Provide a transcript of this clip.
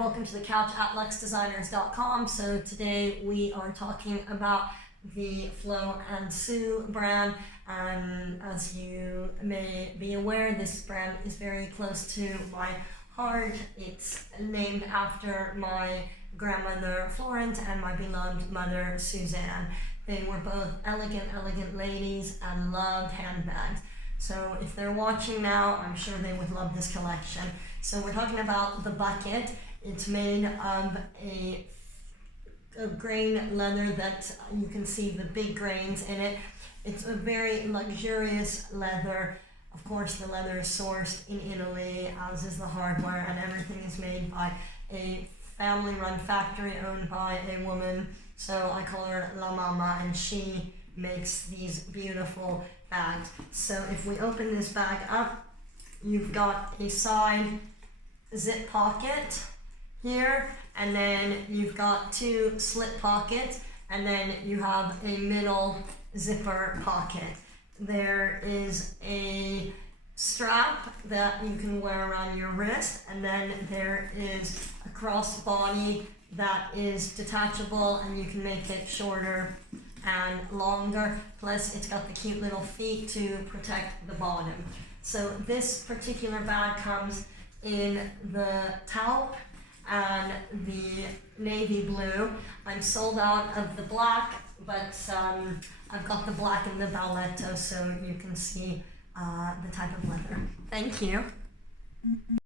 welcome to the couch at luxedesigners.com. So today we are talking about the Flo&Sue brand, and as you may be aware, this brand is very close to my heart. It's named after my grandmother Florence and my beloved mother Suzanne. They were both elegant ladies and loved handbags. So if they're watching now, I'm sure they would love this collection. So we're talking about the bucket. It's made of a grain leather that you can see the big grains in it. It's a very luxurious leather. Of course, the leather is sourced in Italy, as is the hardware, and everything is made by a family-run factory owned by a woman. So I call her La Mama, and she makes these beautiful bags. So if we open this bag up, you've got a side zip pocket here, and then you've got two slip pockets, and then you have a middle zipper pocket. There is a strap that you can wear around your wrist, and then there is a crossbody that is detachable, and you can make it shorter and longer. Plus it's got the cute little feet to protect the bottom. So this particular bag comes in the taupe and the navy blue. I'm sold out of the black, but I've got the black and the balletto so you can see the type of leather. Thank you.